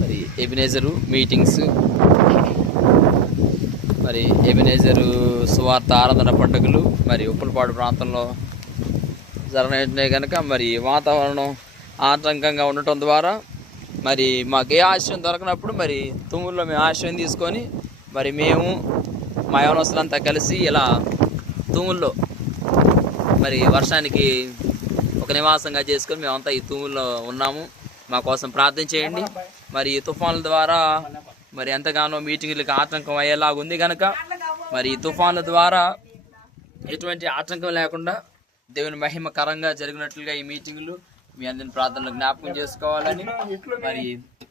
మరి Ebenezer meetings, మరి Ebenezer సువార్త ఆరాధన పండుగలు మరి ఉప్పలపాడు ప్రాంతంలో జరగనే కనుక మరి వాతావరణం ఆటంకంగా ఉండటం ద్వారా మరి మాకు ఏ ఆశ్రయం దొరకనప్పుడు మరి తుమ్ముల్లో మేము ఆశ్రయం తీసుకొని మరి మేము మా యవనస్తులంతా కలిసి ఇలా తుమ్ముల్లో మరి వర్షానికి ఒక నివాసంగా చేసుకొని మేమంతా ఈ తుమ్ముల్లో ఉన్నాము. మా కోసం ప్రార్థన చేయండి. మరి ఈ తుఫాన్ల ద్వారా మరి ఎంతగానో మీటింగులకు ఆటంకం అయ్యేలాగా ఉంది కనుక మరి ఈ తుఫాన్ల ద్వారా ఎటువంటి ఆటంకం లేకుండా దేవుని మహిమకరంగా జరిగినట్లుగా ఈ మీటింగులు మీ అందరిని ప్రార్థనలు జ్ఞాపకం చేసుకోవాలని, మరి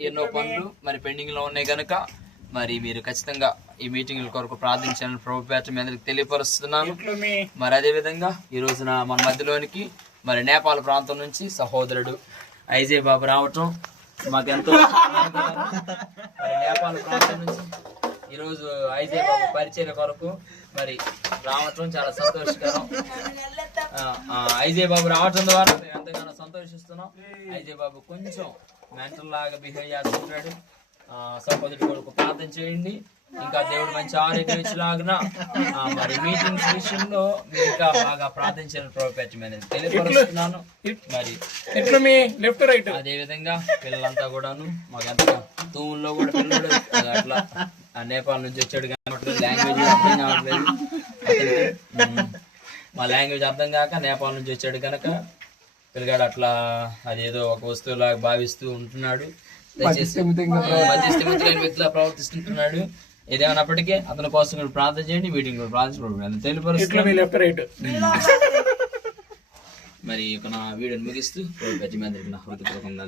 ఎన్నో పనులు మరి పెండింగ్లో ఉన్నాయి కనుక మరి మీరు ఖచ్చితంగా ఈ మీటింగుల కొరకు ప్రార్థించాలని ప్రభుపేట మీ అందరికి తెలియపరుస్తున్నాను. మరి అదేవిధంగా ఈ రోజున మన మధ్యలోనికి మరి నేపాల్ ప్రాంతం నుంచి సహోదరుడు ఐజే బాబు రావటం మాకెంతో మరి నేపాల్ ప్రాంతం నుంచి ఈరోజు ఐజే బాబు పరిచయం కొరకు మరి రావటం చాలా సంతోషకరం. ఐజే బాబు రావటం ద్వారా మేము ఎంతగానో సంతోషిస్తున్నాం. ఐజే బాబు కొంచెం మెంటల్ లాగా బిహేవ్ చేస్తుంటాడు. సహోదరుడు కొరకు ప్రార్థన చేయండి. ఇంకా దేవుడు మంచి ఆరోగ్యం ఇచ్చేలాగా మరి మీటింగ్స్ విషయంలో మీరు ఇంకా బాగా ప్రార్థించాలని ప్రభుత్వం తెలియపరుస్తున్నాను. మరి అదే విధంగా పిల్లలంతా కూడాను మాకంతా తూముల్లో కూడా పిల్లలు అట్లా నేపాల్ నుంచి వచ్చాడు కాబట్టి లాంగ్వేజ్ అర్థం కావట్లేదు. మా లాంగ్వేజ్ అర్థం కాక నేపాల్ నుంచి వచ్చాడు కనుక పిల్లగాడు అట్లా అదేదో ఒక వస్తువులాగా భావిస్తూ ఉంటున్నాడు. మధ్యస్థితులైన వ్యక్తిలా ప్రవర్తిస్తుంటున్నాడు. ఏదేమైనప్పటికీ అతని కోసం కూడా ప్రార్థన చేయండి. మీటింగ్ కూడా ప్రార్థించబడి తెలియపరుస్తున్నాడు. మరి నా వీడియోని ముగిస్తూ హృదయపూర్వకంగా